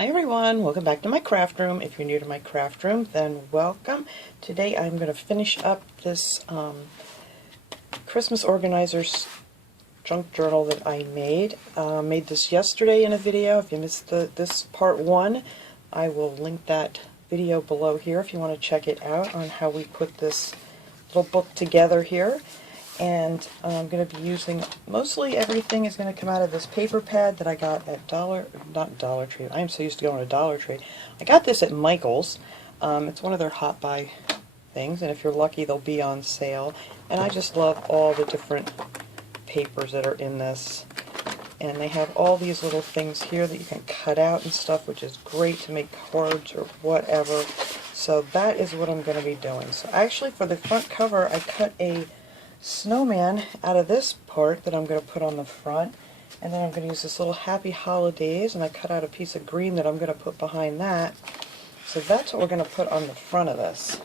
Hi everyone, welcome back to my craft room. If you're new to my craft room, then welcome. Today I'm going to finish up this Christmas organizers junk journal that I made. Made this yesterday in a video. If you missed this part one, I will link that video below here if you want to check it out on how we put this little book together here. And I'm going to be using, mostly everything is going to come out of this paper pad that I got at Dollar Tree. I am so used to going to Dollar Tree. I got this at Michael's. It's one of their hot buy things, and if you're lucky they'll be on sale. And I just love all the different papers that are in this. And they have all these little things here that you can cut out and stuff, which is great to make cards or whatever. So that is what I'm going to be doing. So actually for the front cover I cut a snowman out of this part that I'm going to put on the front, and then I'm going to use this little Happy Holidays, and I cut out a piece of green that I'm going to put behind that. So that's what we're going to put on the front of this.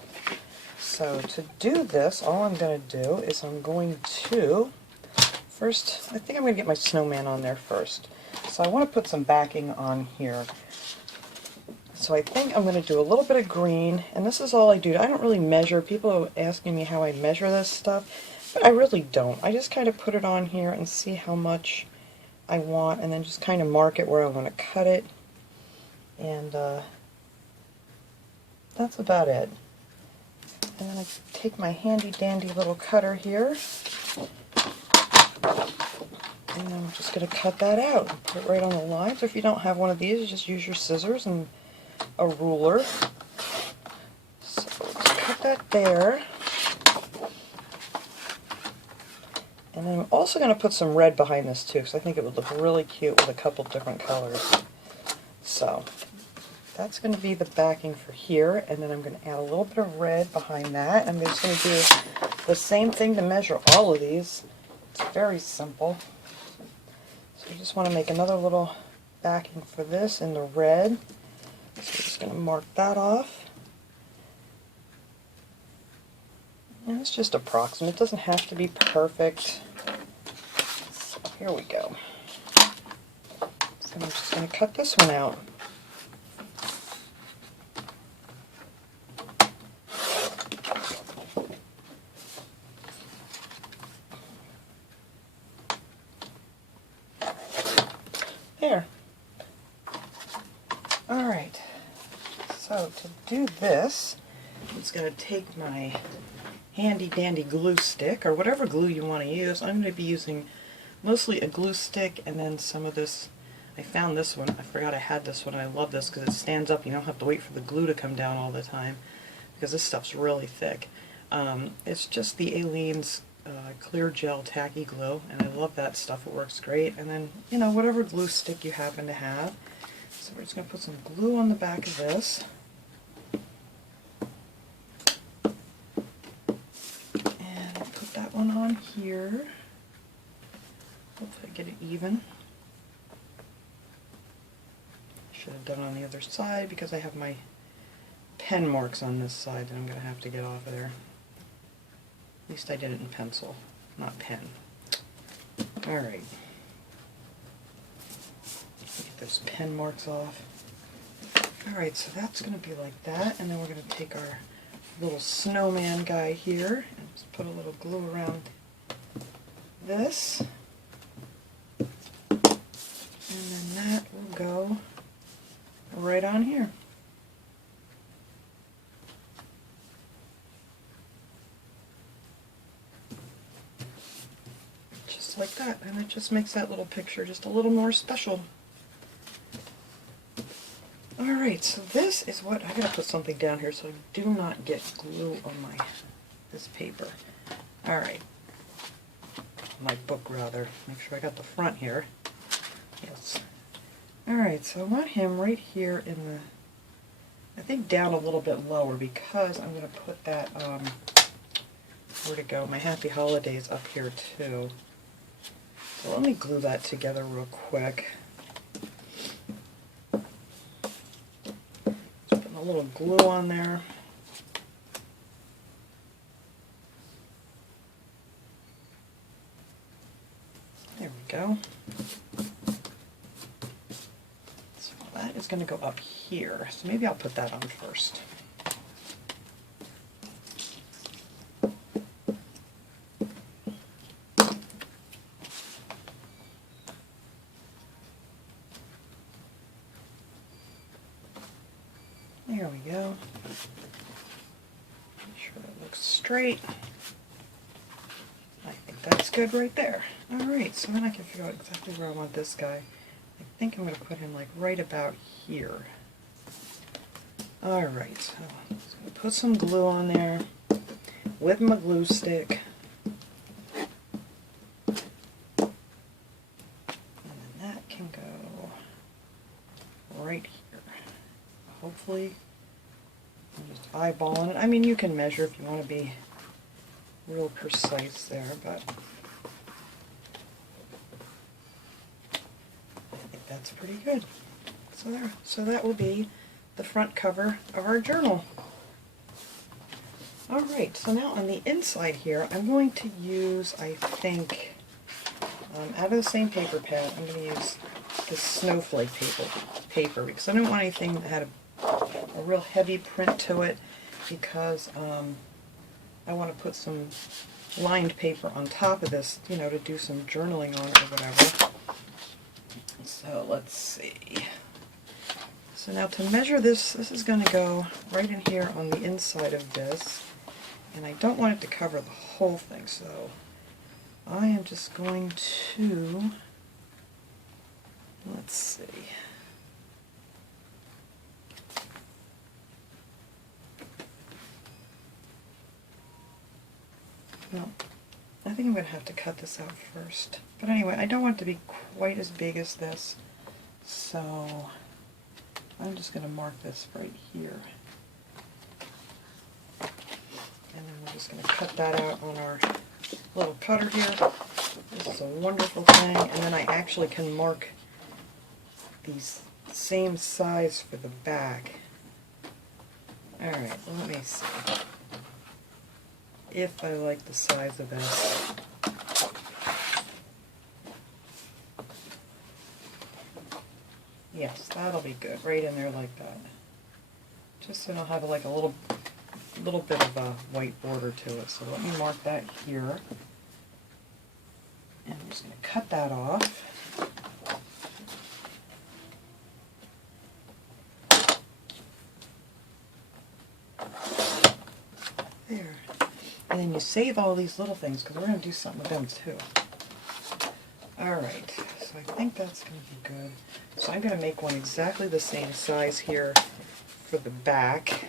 So to do this, all I'm going to do is I'm going to first, I think I'm going to get my snowman on there first. So I want to put some backing on here. So I think I'm going to do a little bit of green, and this is all I do. I don't really measure. People are asking me how I measure this stuff, but I really don't. I just kind of put it on here and see how much I want, and then just kind of mark it where I want to cut it. And that's about it. And then I take my handy dandy little cutter here, and I'm just going to cut that out and put it right on the lines. Or if you don't have one of these, just use your scissors and a ruler. So let's cut that there. And then I'm also going to put some red behind this too, because I think it would look really cute with a couple different colors. So that's going to be the backing for here, and then I'm going to add a little bit of red behind that. I'm just going to do the same thing to measure all of these. It's very simple. So you just want to make another little backing for this in the red. So I'm just going to mark that off. And it's just approximate. It doesn't have to be perfect. So here we go. So I'm just going to cut this one out. There. Alright. So to do this, I'm just going to take my handy dandy glue stick, or whatever glue you want to use. I'm going to be using mostly a glue stick, and then some of this. I found this one. I forgot I had this one. I love this because it stands up. You don't have to wait for the glue to come down all the time, because this stuff's really thick. It's just the Aleene's clear gel tacky glue, and I love that stuff. It works great. And then, you know, whatever glue stick you happen to have. So we're just going to put some glue on the back of this. One on here. Hopefully I get it even. Should have done it on the other side because I have my pen marks on this side that I'm going to have to get off of there. At least I did it in pencil, not pen. Alright. Get those pen marks off. Alright, so that's going to be like that, and then we're going to take our little snowman guy here and just put a little glue around this, and then that will go right on here. Just like that, and it just makes that little picture just a little more special. Alright, so this is what, I gotta put something down here so I do not get glue on this paper. Alright. My book rather. Make sure I got the front here. Yes. Alright, so I want him right here in the, I think down a little bit lower, because I'm gonna put that, where'd it go? My Happy Holidays up here too. So let me glue that together real quick. A little glue on there. There we go. So that front is going to go up here, so maybe I'll put that on first. There we go. Make sure it looks straight. I think that's good right there. Alright, so then I can figure out exactly where I want this guy. I think I'm going to put him like right about here. Alright, so I'm just going to put some glue on there with my glue stick. And then that can go right here. Hopefully, I'm just eyeballing it. I mean, you can measure if you want to be real precise there, but I think that's pretty good. So there. So that will be the front cover of our journal. Alright, so now on the inside here, I'm going to use, I think, out of the same paper pad, I'm going to use this snowflake paper because I don't want anything that had a real heavy print to it, because I want to put some lined paper on top of this, you know, to do some journaling on it or whatever. So let's see. So now to measure this, this is going to go right in here on the inside of this, and I don't want it to cover the whole thing, so I am just going to, let's see. No, I think I'm going to have to cut this out first. But anyway, I don't want it to be quite as big as this, so I'm just going to mark this right here. And then we're just going to cut that out on our little cutter here. This is a wonderful thing. And then I actually can mark these same size for the back. Alright, let me see if I like the size of this. Yes, that'll be good, right in there like that. Just so it'll have like a little bit of a white border to it. So let me mark that here. And I'm just going to cut that off. There. And then you save all these little things, because we're going to do something with them too. Alright, so I think that's going to be good. So I'm going to make one exactly the same size here for the back.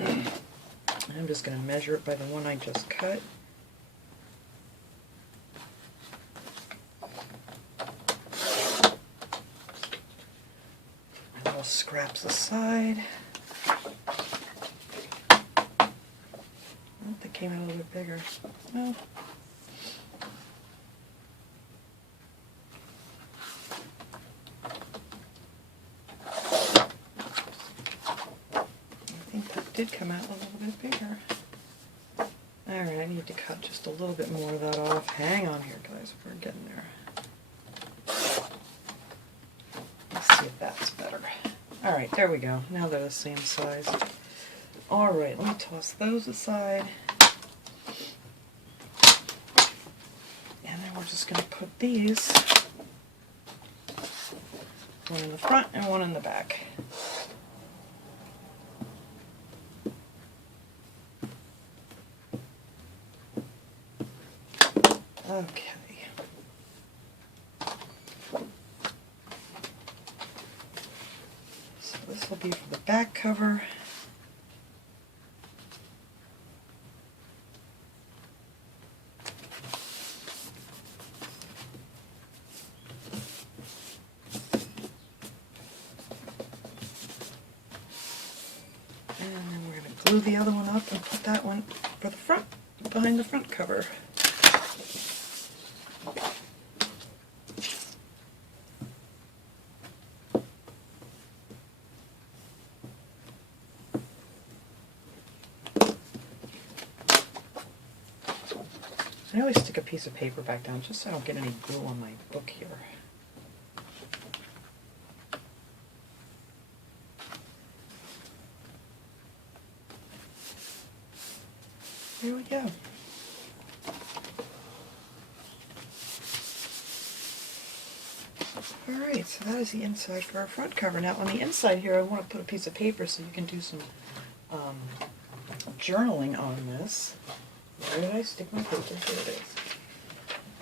I'm just going to measure it by the one I just cut. And little scraps aside. Oh, that came out a little bit bigger. Well, did come out a little bit bigger. Alright, I need to cut just a little bit more of that off. Hang on here, guys. We're getting there. Let's see if that's better. Alright, there we go. Now they're the same size. Alright, let me toss those aside. And then we're just going to put these, one in the front and one in the back. Okay. So this will be for the back cover. And then we're going to glue the other one up and put that one for the front, behind the front cover. I always stick a piece of paper back down just so I don't get any glue on my book here. Here we go. Alright, so that is the inside for our front cover. Now on the inside here I want to put a piece of paper so you can do some journaling on this. Where did I stick my paper? Here it is.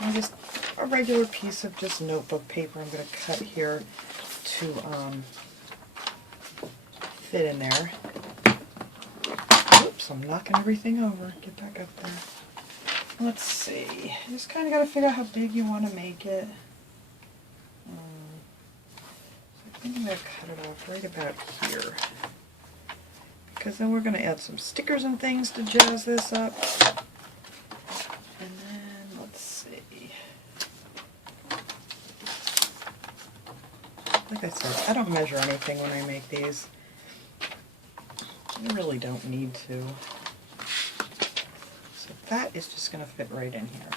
And just a regular piece of just notebook paper I'm going to cut here to fit in there. Oops, I'm knocking everything over. Get back up there. Let's see. You just kind of got to figure out how big you want to make it. I think I'm going to cut it off right about here. Because then we're going to add some stickers and things to jazz this up. And then, let's see. Like I said, I don't measure anything when I make these. I really don't need to. So that is just going to fit right in here.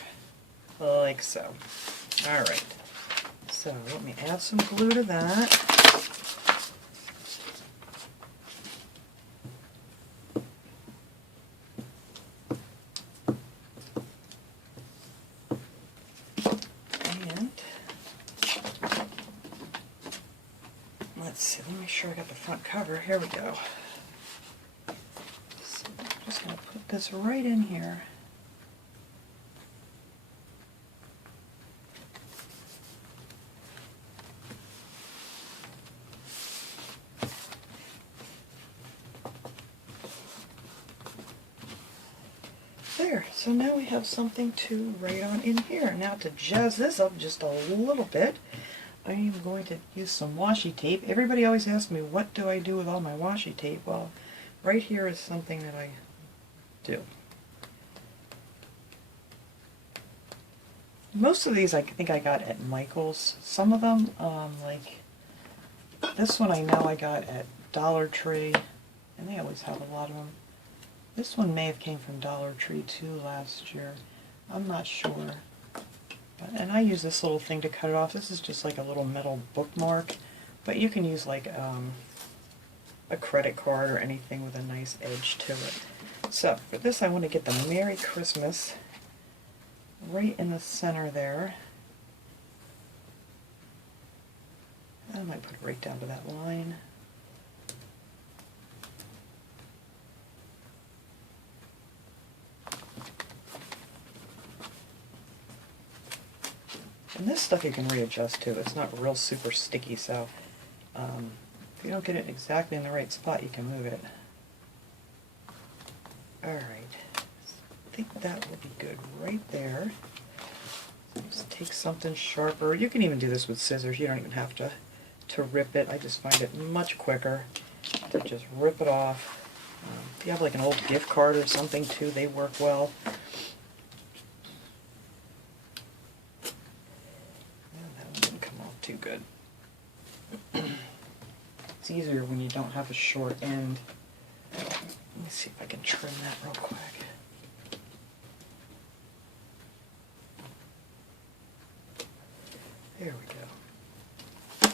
Like so. Alright. So let me add some glue to that. Let's see, let me make sure I got the front cover. Here we go. So I'm just going to put this right in here. There, so now we have something to write on in here. Now to jazz this up just a little bit, I'm going to use some washi tape. Everybody always asks me, what do I do with all my washi tape? Well, right here is something that I do. Most of these I think I got at Michael's. Some of them, like this one I know I got at Dollar Tree, and they always have a lot of them. This one may have came from Dollar Tree too last year. I'm not sure. And I use this little thing to cut it off. This is just like a little metal bookmark, but you can use like a credit card or anything with a nice edge to it. So for this I want to get the Merry Christmas right in the center there. I might put it right down to that line. And this stuff you can readjust too. It's not real super sticky, so if you don't get it exactly in the right spot, you can move it. Alright, I think that will be good right there. Just take something sharper. You can even do this with scissors. You don't even have to rip it. I just find it much quicker to just rip it off. If you have like an old gift card or something too, they work well. Too good. It's easier when you don't have a short end. Let me see if I can trim that real quick. There we go.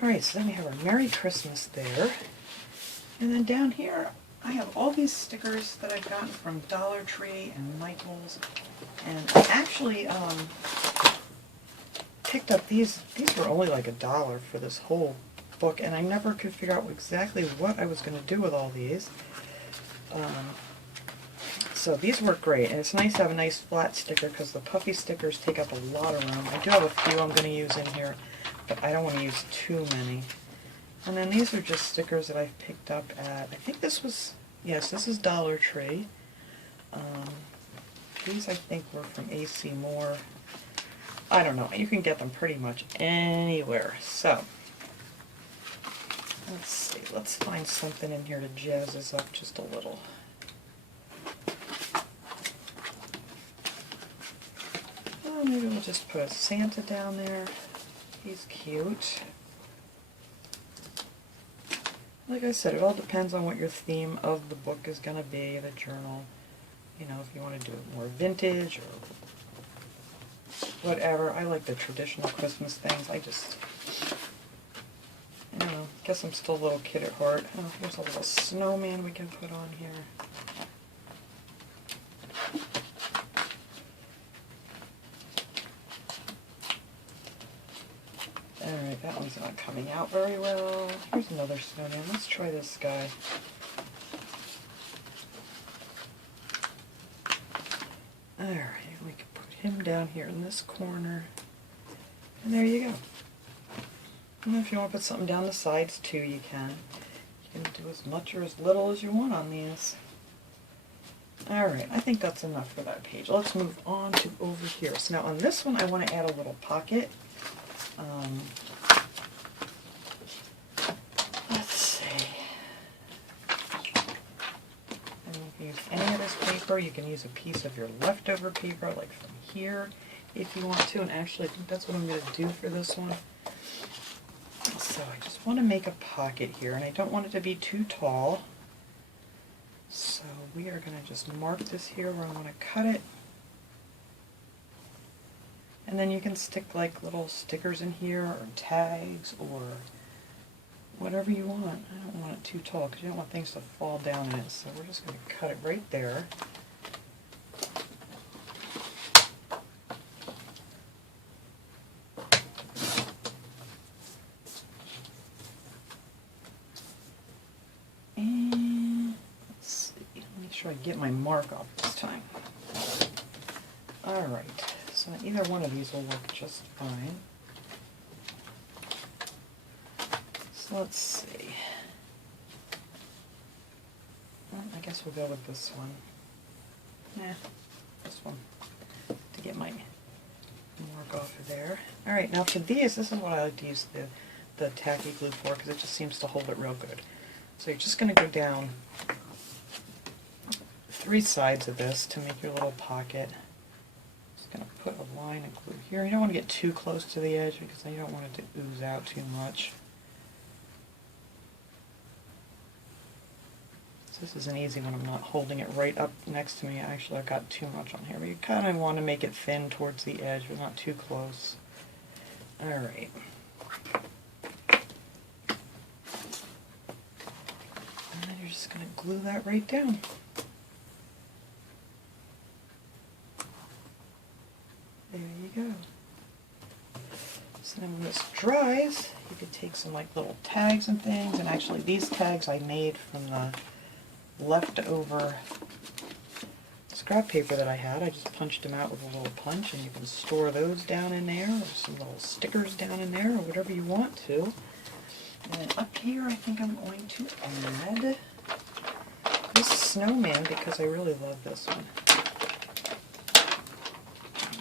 Alright, so then we have our Merry Christmas there. And then down here I have all these stickers that I've gotten from Dollar Tree and Michael's. And I actually picked up these were only like $1 for this whole book, and I never could figure out exactly what I was going to do with all these. So these work great, and it's nice to have a nice flat sticker because the puffy stickers take up a lot of room. I do have a few I'm going to use in here, but I don't want to use too many. And then these are just stickers that I've picked up at, I think this was, yes, this is Dollar Tree. These I think were from AC Moore. I don't know, you can get them pretty much anywhere. So, let's see, let's find something in here to jazz this up just a little. Oh, maybe we'll just put a Santa down there. He's cute. Like I said, it all depends on what your theme of the book is going to be, the journal. You know, if you want to do it more vintage or whatever. I like the traditional Christmas things. I don't know, guess I'm still a little kid at heart. Oh, here's a little snowman we can put on here. that one's not coming out very well. Here's another snowman. Let's try this guy. Alright, we can put him down here in this corner. And there you go. And if you want to put something down the sides too, you can. You can do as much or as little as you want on these. Alright, I think that's enough for that page. Let's move on to over here. So now on this one I want to add a little pocket. Let's see. And you can use any of this paper. You can use a piece of your leftover paper, like from here, if you want to. And actually, I think that's what I'm going to do for this one. So I just want to make a pocket here, and I don't want it to be too tall. So we are going to just mark this here where I want to cut it. And then you can stick like little stickers in here, or tags, or whatever you want. I don't want it too tall because you don't want things to fall down in it. So we're just going to cut it right there. And let's see, make sure I get my mark off this time. Alright. So either one of these will work just fine. So let's see. Well, I guess we'll go with this one. This one, to get my mark off of there. Alright, now for these, this is what I like to use the tacky glue for, because it just seems to hold it real good. So you're just going to go down 3 sides of this to make your little pocket. Going to put a line of glue here. You don't want to get too close to the edge because you don't want it to ooze out too much. So this is an easy one. I'm not holding it right up next to me. Actually, I've got too much on here. But you kind of want to make it thin towards the edge, but not too close. Alright. And then you're just going to glue that right down. There you go. So then when this dries, you could take some like little tags and things, and actually these tags I made from the leftover scrap paper that I had. I just punched them out with a little punch, and you can store those down in there, or some little stickers down in there, or whatever you want to. And then up here I think I'm going to add this snowman because I really love this one.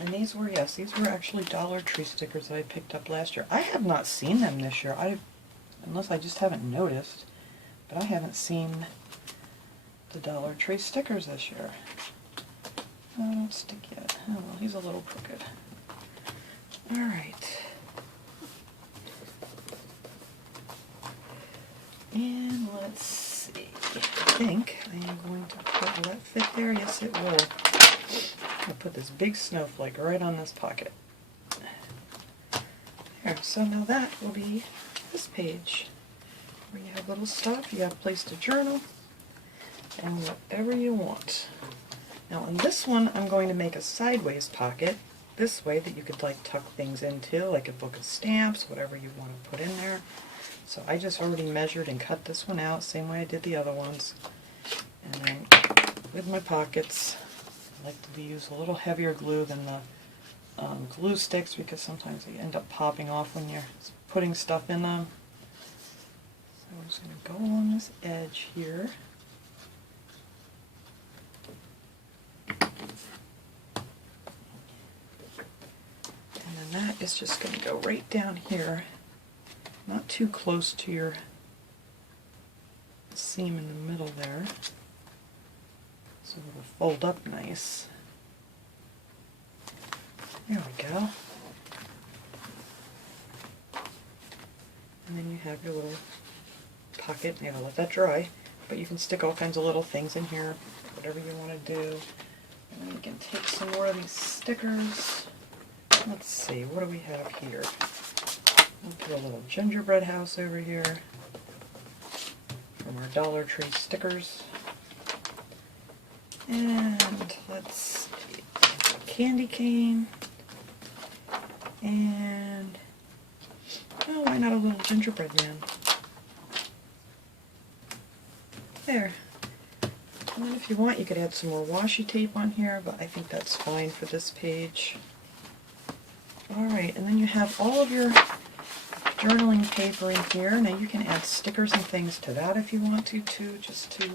And these were, yes, these were actually Dollar Tree stickers that I picked up last year. I have not seen them this year, unless I just haven't noticed, but I haven't seen the Dollar Tree stickers this year. Oh, don't stick yet. Oh, well, he's a little crooked. Alright. And let's see. I think I am going to put, will that fit there? Yes, it will. I'll put this big snowflake right on this pocket. There, so now that will be this page, where you have little stuff, you have a place to journal, and whatever you want. Now on this one, I'm going to make a sideways pocket, this way that you could like tuck things into, like a book of stamps, whatever you want to put in there. So I just already measured and cut this one out, same way I did the other ones. And then with my pockets, I like to use a little heavier glue than the glue sticks because sometimes they end up popping off when you're putting stuff in them. So we're just going to go along this edge here. And then that is just going to go right down here, not too close to your seam in the middle there. So it'll fold up nice. There we go. And then you have your little pocket. You gotta let that dry, but you can stick all kinds of little things in here, whatever you want to do. And then you can take some more of these stickers. Let's see, what do we have here? I'll put a little gingerbread house over here from our Dollar Tree stickers. And let's see, a candy cane, and Oh, why not a little gingerbread man? There. And then if you want, you could add some more washi tape on here, but I think that's fine for this page. Alright, and then you have all of your journaling paper in here. Now you can add stickers and things to that if you want to, too, just to,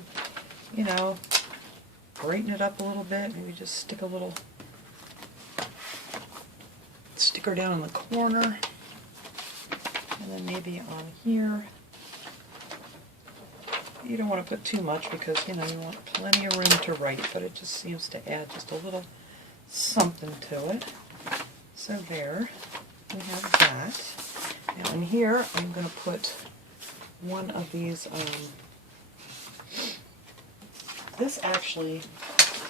you know, brighten it up a little bit. Maybe just stick a little sticker down in the corner. And then maybe on here. You don't want to put too much because, you know, you want plenty of room to write, but it just seems to add just a little something to it. So there, we have that. Now in here, I'm going to put one of these, this actually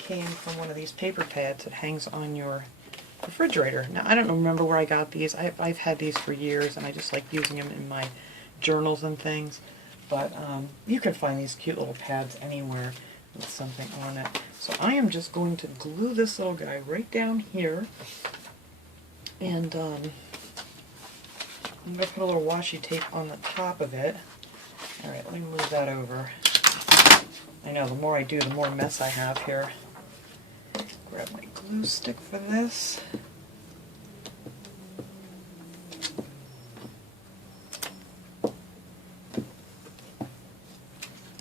came from one of these paper pads that hangs on your refrigerator. Now I don't remember where I got these. I've had these for years and I just like using them in my journals and things. But you can find these cute little pads anywhere with something on it. So I am just going to glue this little guy right down here. And I'm going to put a little washi tape on the top of it. Alright, let me move that over. I know, the more I do, the more mess I have here. Grab my glue stick for this.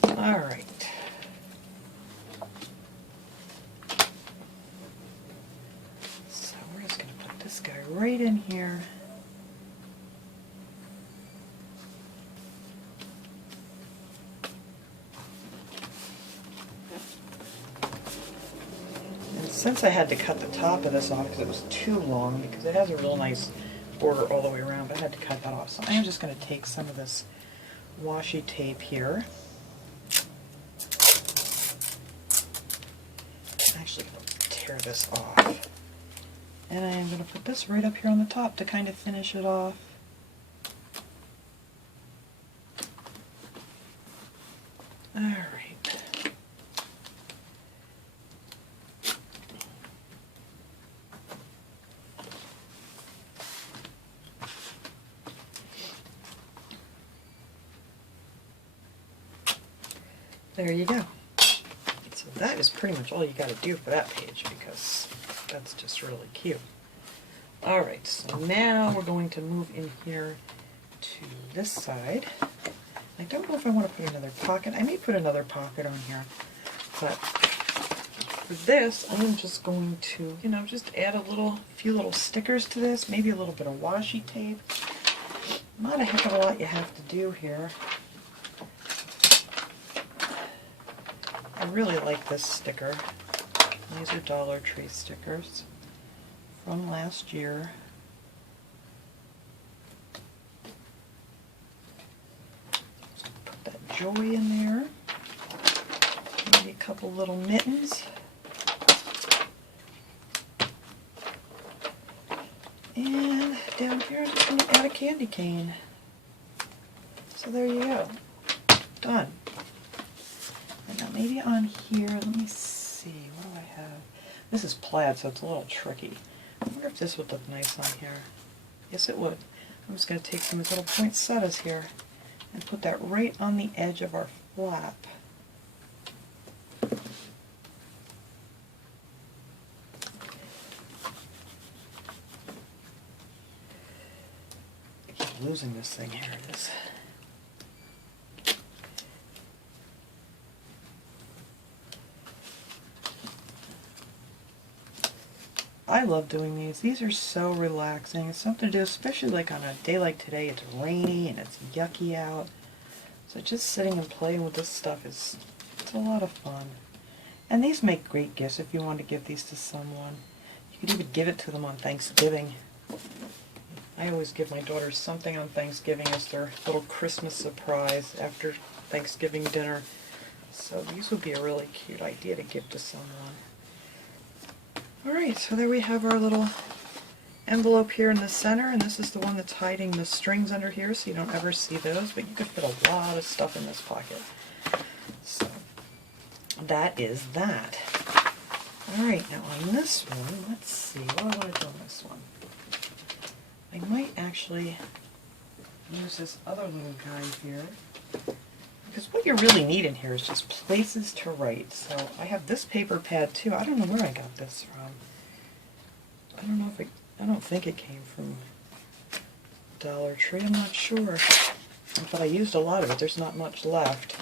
Alright. So we're just going to put this guy right in here. And since I had to cut the top of this off because it was too long, because it has a real nice border all the way around, but I had to cut that off. So I am just going to take some of this washi tape here. Tear this off. And I am going to put this right up here on the top to kind of finish it off. Alright. There you go. That is pretty much all you got to do for that page because that's just really cute. Alright, so now we're going to move in here to this side. I don't know if I want to put another pocket. I may put another pocket on here, but for this, I'm just going to, you know, just add a few little stickers to this, maybe a little bit of washi tape. Not a heck of a lot you have to do here. I really like this sticker. These are Dollar Tree stickers from last year. Just put that Joy in there. Maybe a couple little mittens. And down here I'm just going to add a candy cane. So there you go. Done. And now maybe on here, let me see, what do I have? This is plaid, so it's a little tricky. I wonder if this would look nice on here. Yes, it would. I'm just going to take some of these little poinsettias here and put that right on the edge of our flap. I keep losing this thing. Here it is. I love doing these. These are so relaxing. It's something to do, especially like on a day like today. It's rainy and it's yucky out. So just sitting and playing with this stuff it's a lot of fun. And these make great gifts if you want to give these to someone. You could even give it to them on Thanksgiving. I always give my daughters something on Thanksgiving as their little Christmas surprise after Thanksgiving dinner. So these would be a really cute idea to give to someone. Alright, so there we have our little envelope here in the center, and this is the one that's hiding the strings under here, so you don't ever see those, but you could fit a lot of stuff in this pocket. So, that is that. Alright, now on this one, let's see, what do I want to do on this one? I might actually use this other little guy here. Because what you really need in here is just places to write. So I have this paper pad too. I don't know where I got this from. I don't think it came from Dollar Tree. I'm not sure. But I used a lot of it. There's not much left.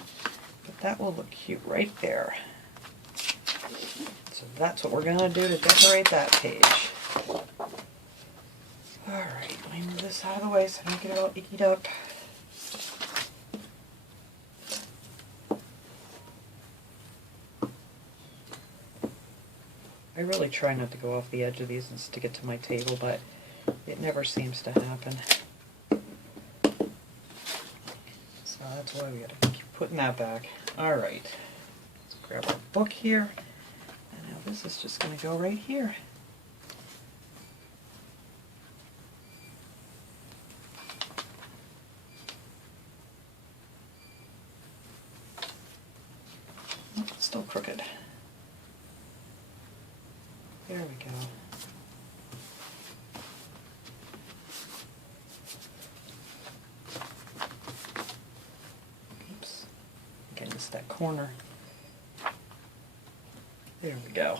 But that will look cute right there. So that's what we're going to do to decorate that page. Alright, let me move this out of the way so I don't get it all icked up. I really try not to go off the edge of these and stick it to my table, but it never seems to happen. So that's why we gotta keep putting that back. Alright, let's grab our book here. And now this is just gonna go right here. Oh, it's still crooked. There we go. Oops. Okay, just that corner. There we go.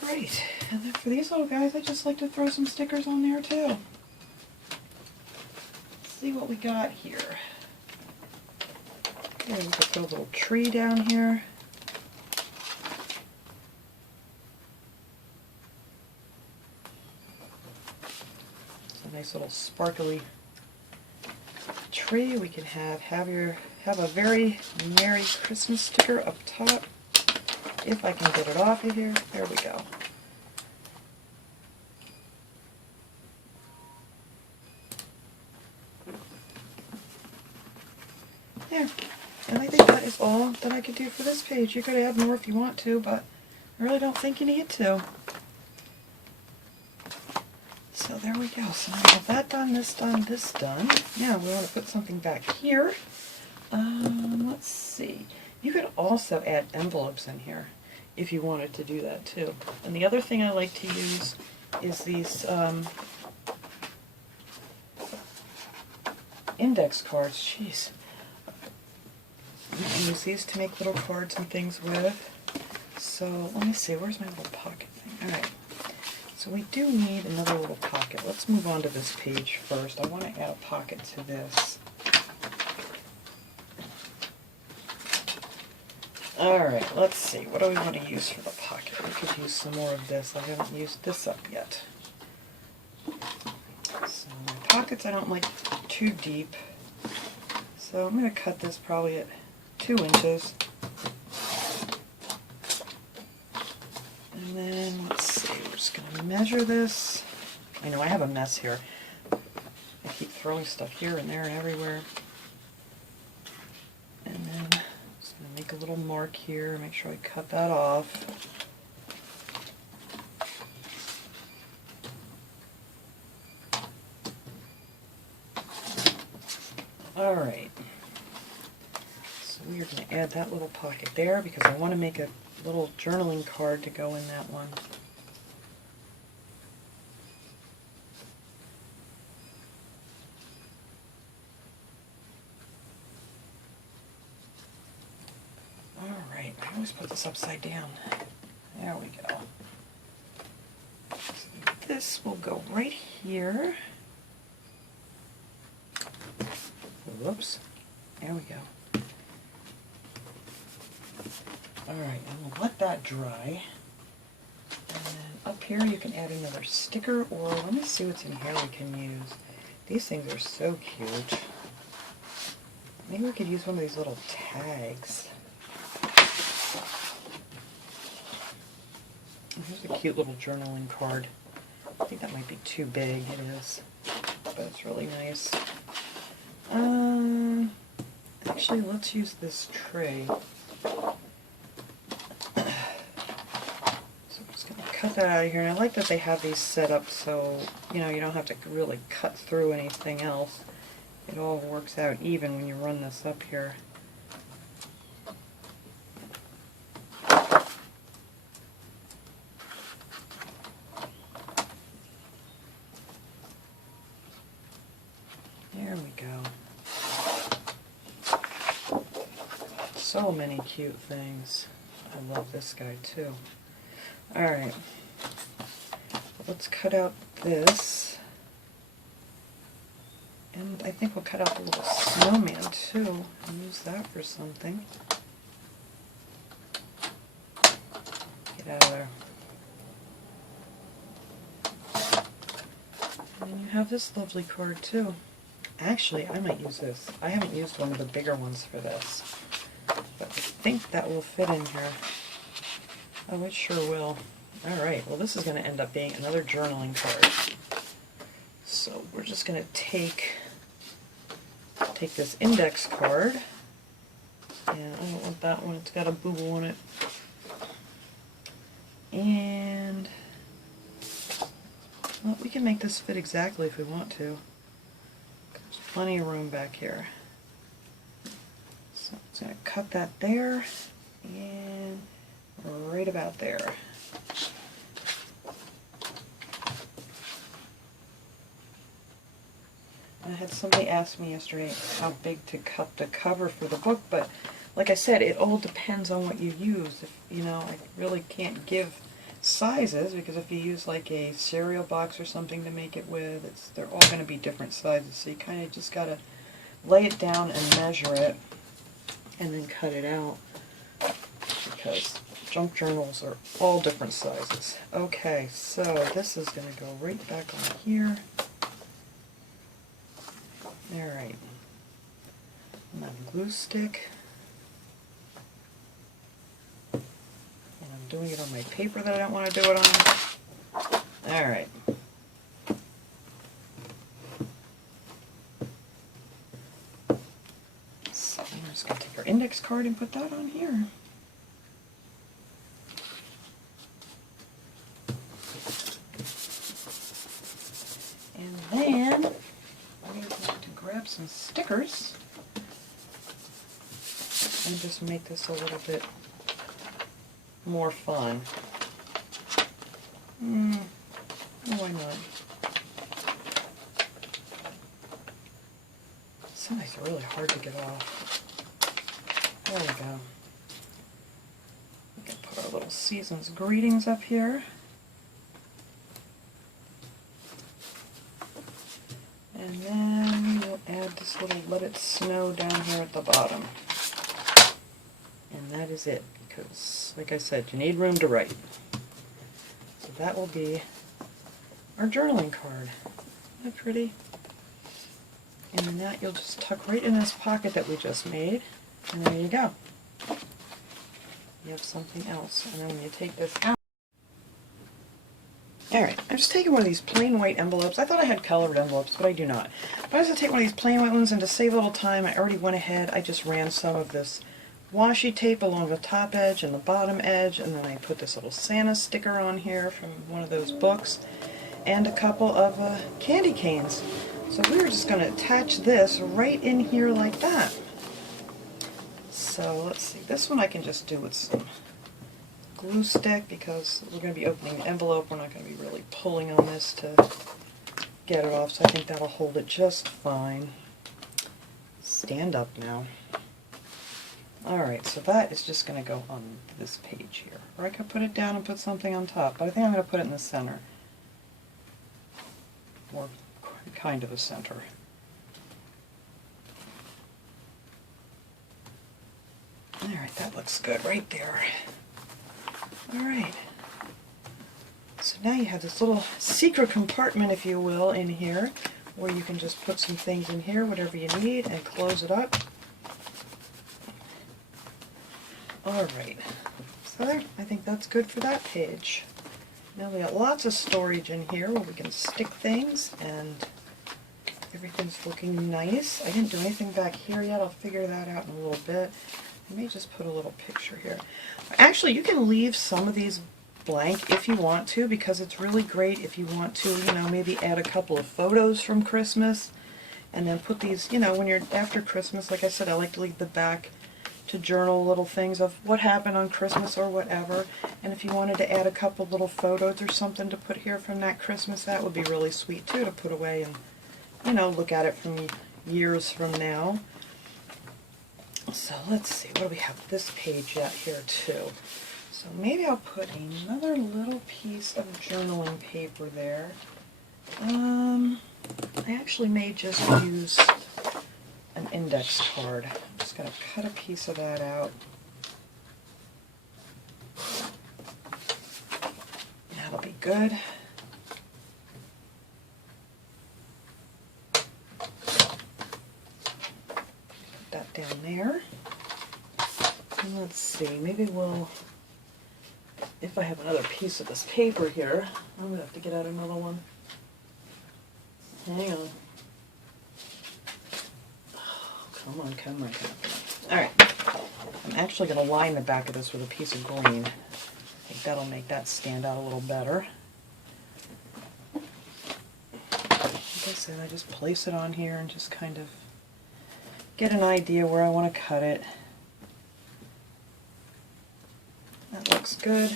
Alright, and then for these little guys, I just like to throw some stickers on there too. Let's see what we got here. Okay, we put a little tree down here. Nice little sparkly tree. We can have a very Merry Christmas sticker up top. If I can get it off of here. There we go. There. And I think that is all that I could do for this page. You could add more if you want to, but I really don't think you need to. So there we go. So now we have that done, this done, this done. Now we want to put something back here. Let's see. You could also add envelopes in here if you wanted to do that too. And the other thing I like to use is these index cards. Jeez. You can use these to make little cards and things with. So let me see. Where's my little pocket thing? All right. So we do need another little pocket. Let's move on to this page first. I want to add a pocket to this. Alright, let's see. What do we want to use for the pocket? We could use some more of this. I haven't used this up yet. So my pockets I don't like too deep. So I'm going to cut this probably at 2 inches. And then, let's see, we're just going to measure this. I know I have a mess here. I keep throwing stuff here and there and everywhere. And then, just going to make a little mark here, make sure I cut that off. Alright. So we are going to add that little pocket there because I want to make a little journaling card to go in that one. Alright, I always put this upside down. There we go. So this will go right here. Whoops. There we go. Alright, and we'll let that dry. And then up here you can add another sticker, or let me see what's in here we can use. These things are so cute. Maybe we could use one of these little tags. Here's a cute little journaling card. I think that might be too big. It is. But it's really nice. Actually, let's use this tray. Cut that out of here, and I like that they have these set up so you don't have to really cut through anything else. It all works out even when you run this up here. so many cute things. I love this guy too. Alright, let's cut out this. And I think we'll cut out the little snowman too and use that for something. Get out of there. And then you have this lovely card too. Actually, I might use this. I haven't used one of the bigger ones for this, but I think that will fit in here. Oh, it sure will. Alright, well this is going to end up being another journaling card. So we're just going to take this index card, and I don't want that one, it's got a boo-boo on it. And well, we can make this fit exactly if we want to. There's plenty of room back here. So I'm just going to cut that there and right about there. I had somebody ask me yesterday how big to cut the cover for the book, but like I said, it all depends on what you use. If, you know, I really can't give sizes, because if you use like a cereal box or something to make it with, they're all going to be different sizes, so you kind of just got to lay it down and measure it and then cut it out, because junk journals are all different sizes. Okay, so this is going to go right back on here. Alright, my glue stick, and I'm doing it on my paper that I don't want to do it on. Alright. So I'm just going to take our index card and put that on here. And then I'm going to grab some stickers and just make this a little bit more fun. Why not? Some of these are really hard to get off. There we go. We can put our little season's greetings up here. And then we'll add this little let it snow down here at the bottom. And that is it, because, like I said, you need room to write. So that will be our journaling card. Isn't that pretty? And that you'll just tuck right in this pocket that we just made, and there you go. You have something else. And then when you take this out, alright, I'm just taking one of these plain white envelopes. I thought I had colored envelopes, but I do not. But I was going to take one of these plain white ones, and to save a little time, I already went ahead, I just ran some of this washi tape along the top edge and the bottom edge, and then I put this little Santa sticker on here from one of those books, and a couple of candy canes. So we're just going to attach this right in here like that. So let's see, this one I can just do with some glue stick, because we're going to be opening the envelope. We're not going to be really pulling on this to get it off, so I think that'll hold it just fine. Stand up now. Alright, so that is just going to go on this page here. Or I could put it down and put something on top, but I think I'm going to put it in the center. Or kind of a center. Alright, that looks good right there. Alright. So now you have this little secret compartment, if you will, in here, where you can just put some things in here, whatever you need, and close it up. Alright, so there, I think that's good for that page. Now we got lots of storage in here where we can stick things, and everything's looking nice. I didn't do anything back here yet. I'll figure that out in a little bit. I may just put a little picture here. Actually, you can leave some of these blank if you want to, because it's really great if you want to, you know, maybe add a couple of photos from Christmas, and then put these, you know, when you're after Christmas, like I said, I like to leave the back to journal little things of what happened on Christmas or whatever. And if you wanted to add a couple little photos or something to put here from that Christmas, that would be really sweet too, to put away and, you know, look at it from years from now. So let's see, what do we have this page yet here too? So maybe I'll put another little piece of journaling paper there. I actually may just use an index card. I'm just going to cut a piece of that out. That'll be good. Put that down there. And let's see, maybe we'll, if I have another piece of this paper here, I'm going to have to get out another one. Hang on. Oh, come on, come on, come on. Alright. I'm actually going to line the back of this with a piece of green. I think that'll make that stand out a little better. Like I said, I just place it on here and just kind of get an idea where I want to cut it. That looks good.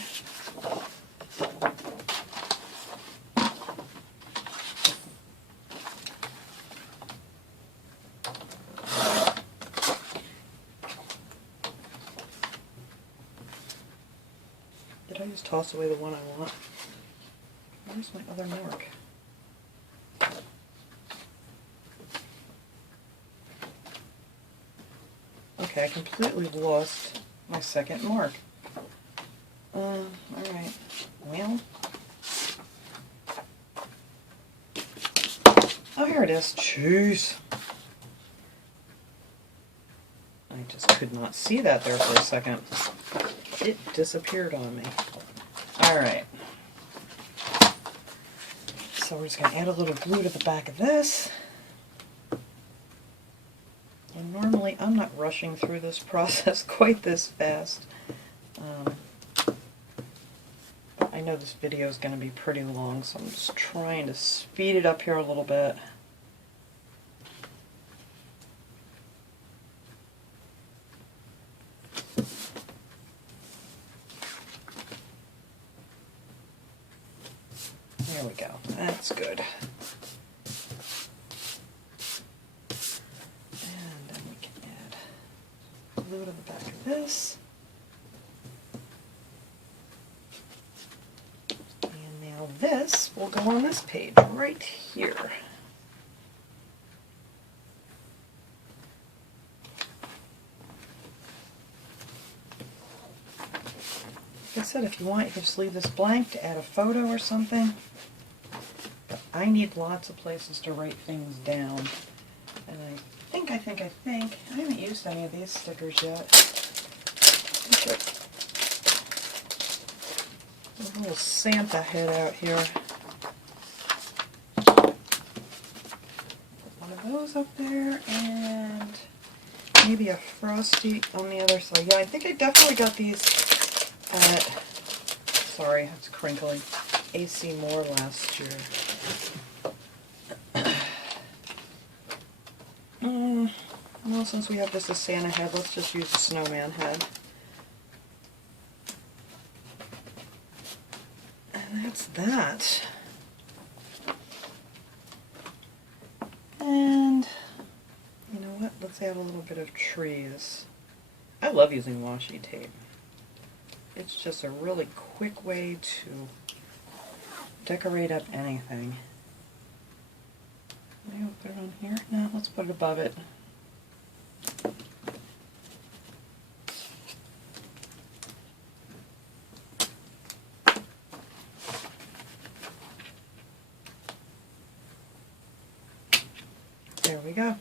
Did I just toss away the one I want? Where's my other mark? Okay, I completely lost my second mark. Alright. Well. Oh, here it is. Jeez. I just could not see that there for a second. It disappeared on me. Alright. So we're just going to add a little glue to the back of this. And normally I'm not rushing through this process quite this fast. I know this video is going to be pretty long, so I'm just trying to speed it up here a little bit. There we go. That's good. And then we can add glue to the back of this. Now this will go on this page right here. Like I said, if you want, you can just leave this blank to add a photo or something. But I need lots of places to write things down. And I think, I haven't used any of these stickers yet. There's a little Santa head out here. Put one of those up there, and maybe a Frosty on the other side. Yeah, I think I definitely got these at, sorry, it's crinkly, AC Moore last year. Well, since we have just a Santa head, let's just use the snowman head. That's that. And you know what? Let's add a little bit of trees. I love using washi tape. It's just a really quick way to decorate up anything. Maybe we'll put it on here? No, let's put it above it. There we go.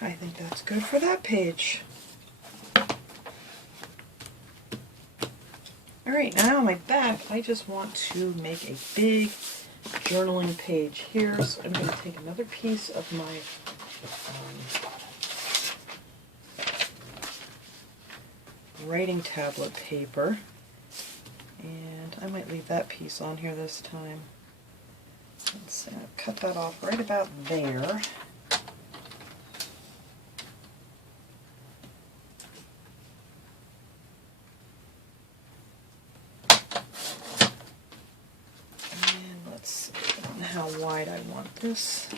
I think that's good for that page. Alright, now on my back, I just want to make a big journaling page here. So I'm going to take another piece of my writing tablet paper, and I might leave that piece on here this time. Let's see, I'll cut that off right about there. And let's see how wide I want this.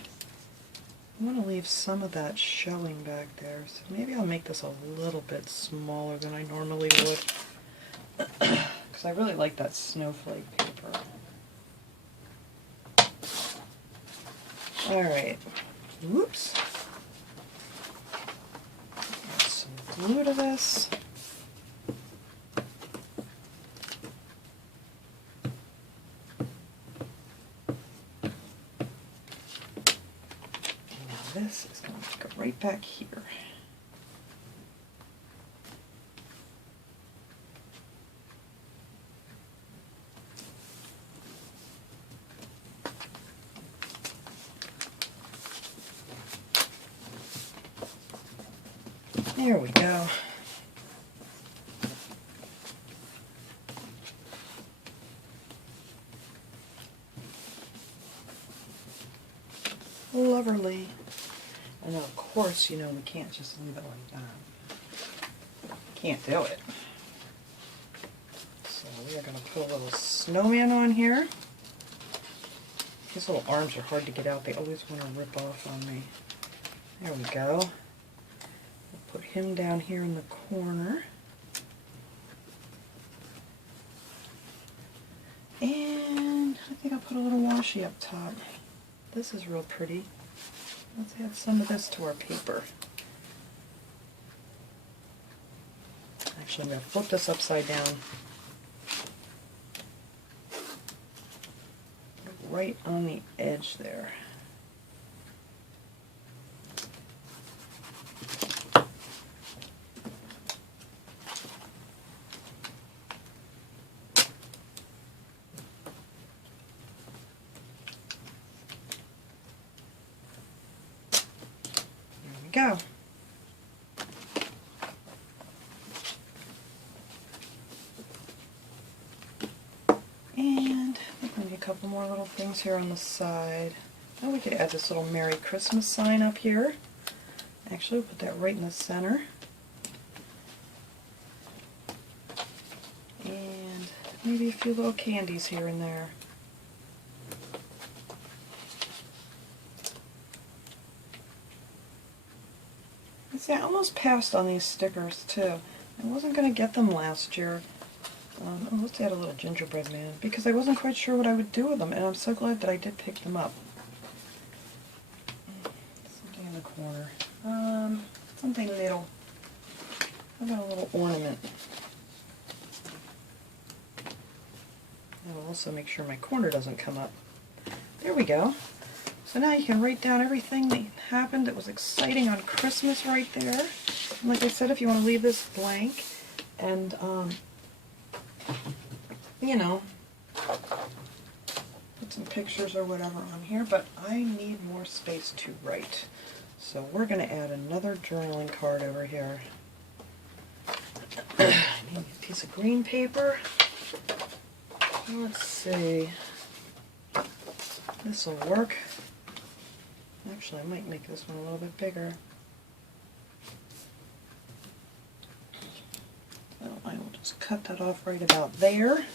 I want to leave some of that showing back there, so maybe I'll make this a little bit smaller than I normally would, because I really like that snowflake paper. Alright, whoops. Add some glue to this. This is going to go right back here. There we go. Lovely. And of course, you know, we can't just leave it like that. Can't do it. So we are going to put a little snowman on here. His little arms are hard to get out. They always want to rip off on me. There we go. We'll put him down here in the corner. And I think I'll put a little washi up top. This is real pretty. Let's add some of this to our paper. Actually, I'm going to flip this upside down. Right on the edge there. Go. And I think we need a couple more little things here on the side. Now we could add this little Merry Christmas sign up here. Actually, we'll put that right in the center. And maybe a few little candies here and there. See, I almost passed on these stickers too. I wasn't going to get them last year. Let's add a little gingerbread man, because I wasn't quite sure what I would do with them, and I'm so glad that I did pick them up. Something in the corner. Something little. How about a little ornament? I'll also make sure my corner doesn't come up. There we go. So now you can write down everything that happened that was exciting on Christmas right there. And like I said, if you want to leave this blank and, you know, put some pictures or whatever on here, but I need more space to write. So we're going to add another journaling card over here. I need a piece of green paper. Let's see. This will work. Actually, I might make this one a little bit bigger. So I will just cut that off right about there.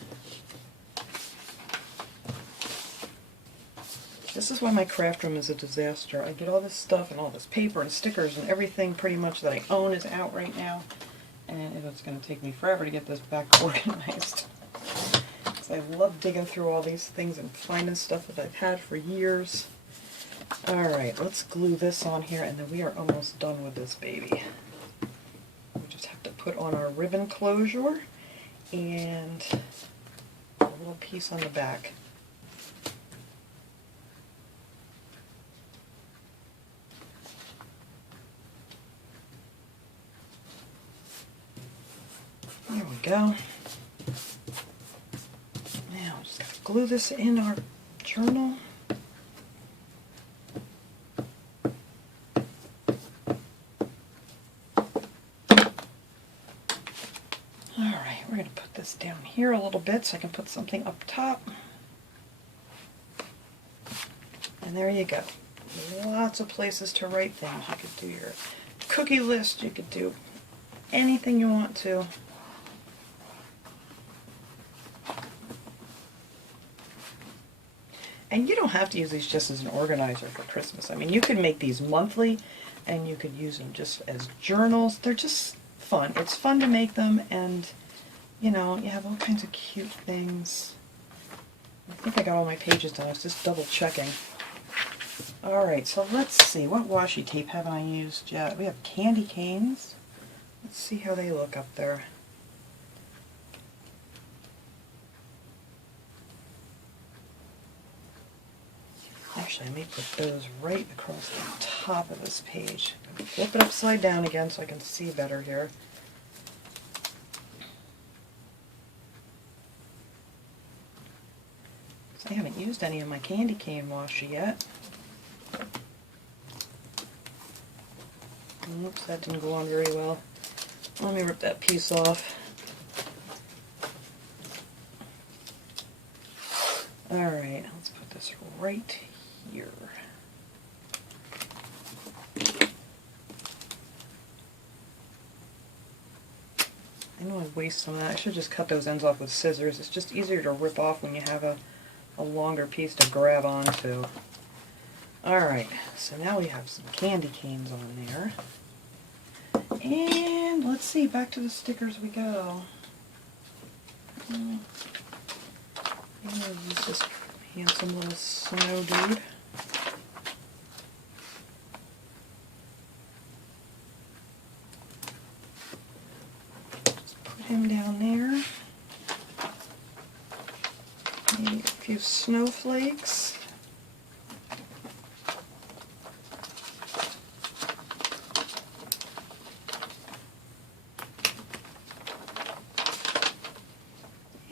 This is why my craft room is a disaster. I get all this stuff and all this paper and stickers and everything pretty much that I own is out right now. And it's going to take me forever to get this back organized. Because I love digging through all these things and finding stuff that I've had for years. Alright, let's glue this on here, and then we are almost done with this baby. We just have to put on our ribbon closure and a little piece on the back. There we go. Now, just gotta glue this in our journal. Alright, we're going to put this down here a little bit so I can put something up top. And there you go. Lots of places to write things. You could do your cookie list, you could do anything you want to. And you don't have to use these just as an organizer for Christmas. I mean, you could make these monthly, and you could use them just as journals. They're just fun. It's fun to make them, and you know, you have all kinds of cute things. I think I got all my pages done. I was just double checking. Alright, so let's see. What washi tape haven't I used yet? We have candy canes. Let's see how they look up there. Actually, I may put those right across the top of this page. Flip it upside down again so I can see better here. I haven't used any of my candy cane washi yet. Oops, that didn't go on very well. Let me rip that piece off. Alright, let's put this right here. I know I waste some of that. I should just cut those ends off with scissors. It's just easier to rip off when you have a longer piece to grab onto. Alright, so now we have some candy canes on there. And let's see, back to the stickers we go. Use this handsome little snow dude. Just put him down there. Maybe a few snowflakes.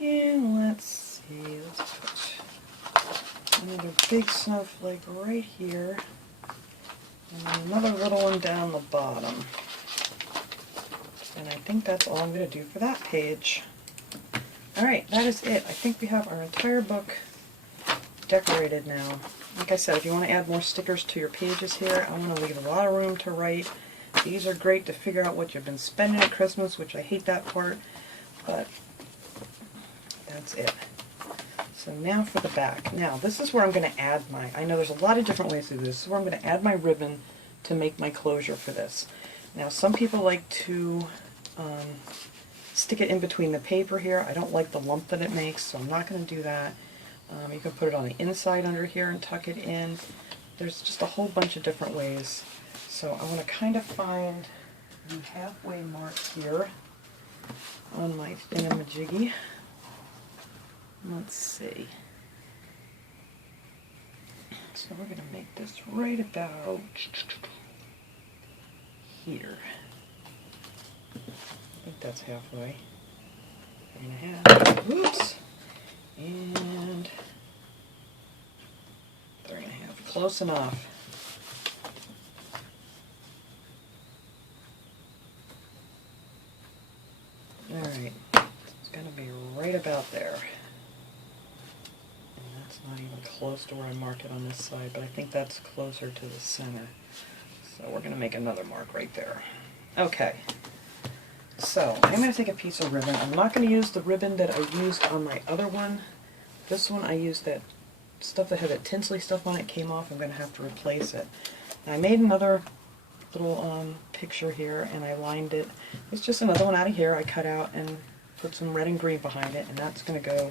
And let's see, let's put another big snowflake right here, and another little one down the bottom. And I think that's all I'm going to do for that page. Alright, that is it. I think we have our entire book decorated now. Like I said, if you want to add more stickers to your pages here, I want to leave a lot of room to write. These are great to figure out what you've been spending at Christmas, which I hate that part, but that's it. So now for the back. Now this is where I'm going to add my, I know there's a lot of different ways to do this. This is where I'm going to add my ribbon to make my closure for this. Now some people like to stick it in between the paper here. I don't like the lump that it makes, so I'm not going to do that. You can put it on the inside under here and tuck it in. There's just a whole bunch of different ways. So I want to kind of find the halfway mark here on my thingamajiggy. Let's see. So we're going to make this right about here. I think that's halfway. 3.5. Oops. And 3.5. Close enough. Alright. It's going to be right about there. And that's not even close to where I marked it on this side, but I think that's closer to the center. So we're going to make another mark right there. Okay. So, I'm going to take a piece of ribbon. I'm not going to use the ribbon that I used on my other one. This one I used that stuff that had that tinsely stuff on it came off. I'm going to have to replace it. And I made another little picture here and I lined it. It's just another one out of here I cut out and put some red and green behind it, and that's going to go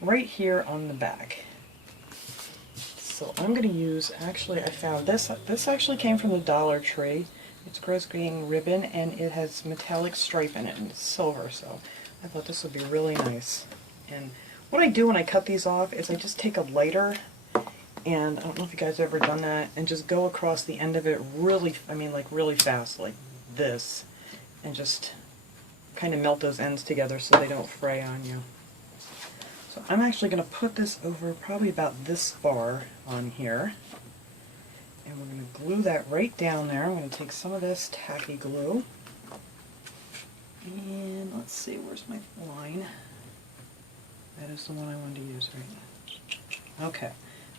right here on the back. So I'm going to use, actually I found this. This actually came from the Dollar Tree. It's gross green ribbon, and it has metallic stripe in it, and it's silver, so I thought this would be really nice. And what I do when I cut these off is I just take a lighter, and I don't know if you guys have ever done that, and just go across the end of it really, I mean like really fast, like this, and just kind of melt those ends together so they don't fray on you. So I'm actually going to put this over probably about this far on here. And we're going to glue that right down there. I'm going to take some of this tacky glue. And let's see, where's my line? That is the one I wanted to use right now. Okay,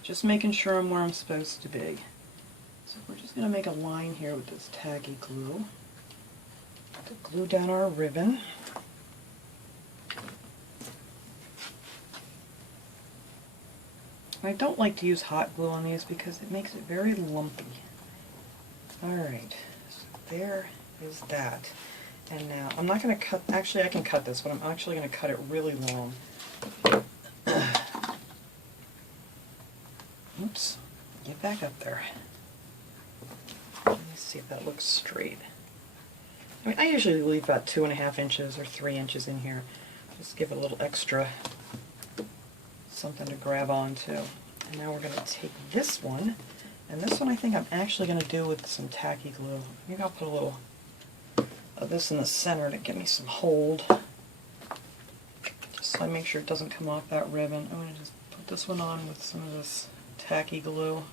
just making sure I'm where I'm supposed to be. So we're just going to make a line here with this tacky glue to glue down our ribbon. I don't like to use hot glue on these because it makes it very lumpy. Alright, so there is that. And now, I'm not going to cut, actually I can cut this, but I'm actually going to cut it really long. Oops, get back up there. Let me see if that looks straight. I mean, I usually leave about 2.5 inches or 3 inches in here. Just give it a little extra something to grab onto. And now we're going to take this one, and this one I think I'm actually going to do with some tacky glue. Maybe I'll put a little of this in the center to give me some hold. Just so I make sure it doesn't come off that ribbon. I'm going to just put this one on with some of this tacky glue.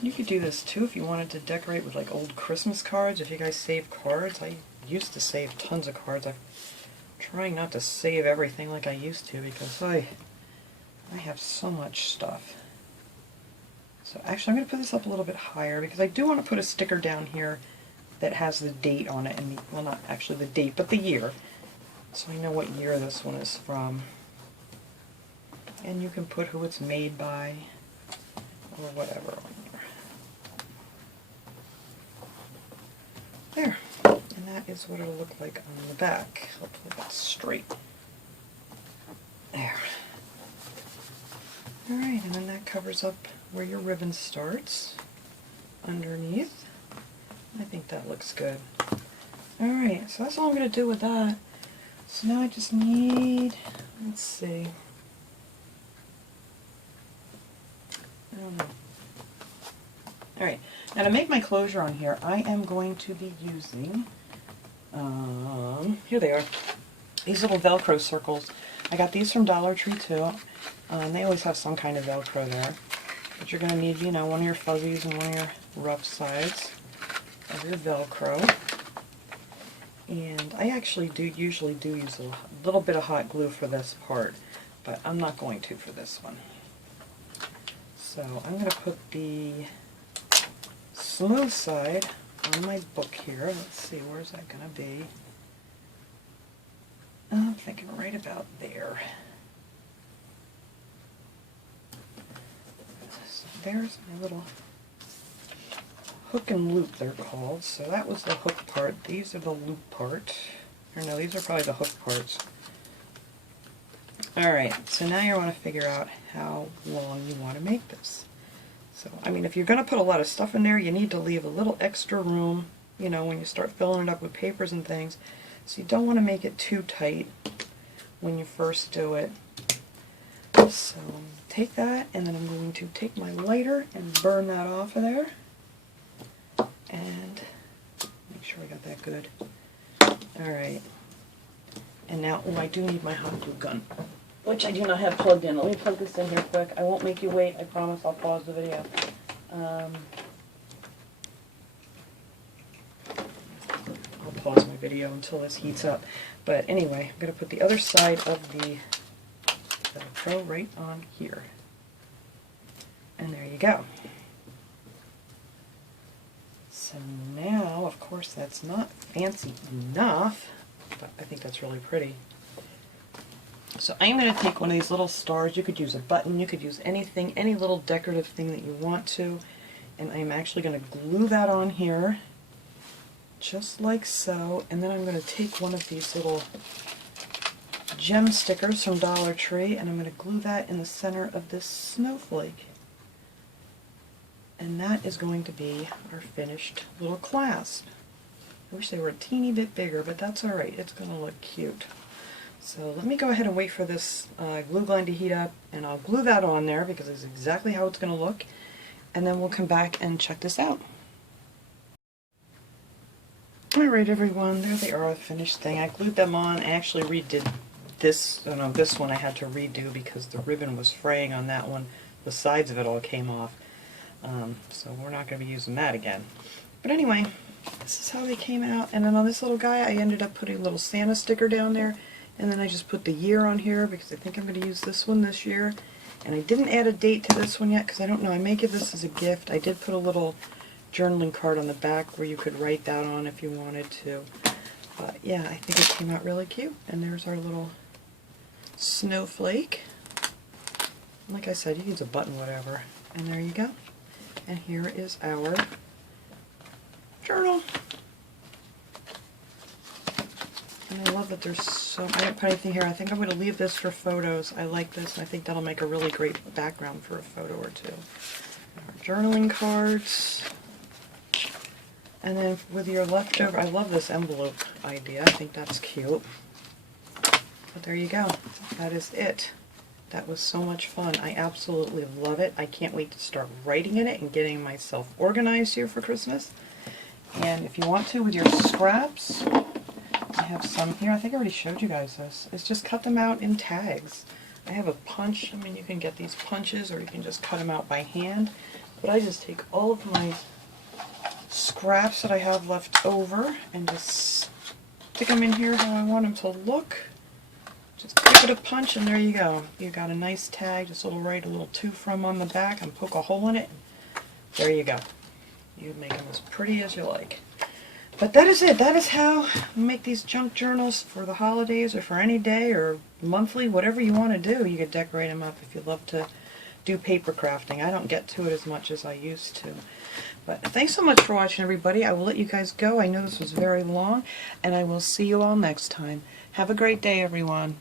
You could do this too if you wanted to decorate with like old Christmas cards. If you guys save cards, I used to save tons of cards. I'm trying not to save everything like I used to because I have so much stuff. So actually I'm going to put this up a little bit higher because I do want to put a sticker down here that has the date on it, and well, not actually the date, but the year. So I know what year this one is from. And you can put who it's made by or whatever on there. There. And that is what it'll look like on the back. Hopefully that's straight. There. Alright, and then that covers up where your ribbon starts underneath. I think that looks good. Alright, so that's all I'm going to do with that. So now I just need, let's see, I don't know. Alright, now to make my closure on here, I am going to be using, here they are, these little Velcro circles. I got these from Dollar Tree too, and they always have some kind of Velcro there. But you're going to need, you know, one of your fuzzies and one of your rough sides of your Velcro. And I actually usually do use a little bit of hot glue for this part, but I'm not going to for this one. So I'm going to put the smooth side on my book here. Let's see, where's that going to be? I'm thinking right about there. So there's my little hook and loop, they're called. So that was the hook part. These are the loop part. Or no, these are probably the hook parts. Alright, so now you want to figure out how long you want to make this. So, I mean, if you're going to put a lot of stuff in there, you need to leave a little extra room, you know, when you start filling it up with papers and things. So you don't want to make it too tight when you first do it. So take that, and then I'm going to take my lighter and burn that off of there. And make sure I got that good. Alright. And now, oh, I do need my hot glue gun, which I do not have plugged in. Let me plug this in here quick. I won't make you wait. I promise I'll pause the video. I'll pause my video until this heats up. But anyway, I'm going to put the other side of the Velcro right on here. And there you go. So now, of course, that's not fancy enough, but I think that's really pretty. So I'm going to take one of these little stars. You could use a button, you could use anything, any little decorative thing that you want to, and I'm actually going to glue that on here, just like so, and then I'm going to take one of these little gem stickers from Dollar Tree, and I'm going to glue that in the center of this snowflake. And that is going to be our finished little clasp. I wish they were a teeny bit bigger, but that's alright. It's going to look cute. So let me go ahead and wait for this glue gun to heat up, and I'll glue that on there because it's exactly how it's going to look. And then we'll come back and check this out. Alright everyone, there they are, the finished thing. I glued them on. I actually redid this, this one I had to redo because the ribbon was fraying on that one. The sides of it all came off. So we're not going to be using that again. But anyway, this is how they came out. And then on this little guy, I ended up putting a little Santa sticker down there. And then I just put the year on here because I think I'm going to use this one this year. And I didn't add a date to this one yet because I don't know. I may give this as a gift. I did put a little journaling card on the back where you could write that on if you wanted to. But yeah, I think it came out really cute. And there's our little snowflake. Like I said, you can use a button, whatever. And there you go. And here is our journal. And I love that there's so, I didn't put anything here. I think I'm going to leave this for photos. I like this, and I think that'll make a really great background for a photo or two. Our journaling cards. And then with your leftover, I love this envelope idea. I think that's cute. But there you go. That is it. That was so much fun. I absolutely love it. I can't wait to start writing in it and getting myself organized here for Christmas. And if you want to, with your scraps, I have some here. I think I already showed you guys this. It's just cut them out in tags. I have a punch. I mean, you can get these punches or you can just cut them out by hand. But I just take all of my scraps that I have left over and just stick them in here how I want them to look. Just give it a punch and there you go. You got a nice tag, just a little write a little to from on the back and poke a hole in it. There you go. You make them as pretty as you like. But that is it. That is how you make these junk journals for the holidays or for any day or monthly, whatever you want to do. You could decorate them up if you love to do paper crafting. I don't get to it as much as I used to. But thanks so much for watching, everybody. I will let you guys go. I know this was very long, and I will see you all next time. Have a great day, everyone.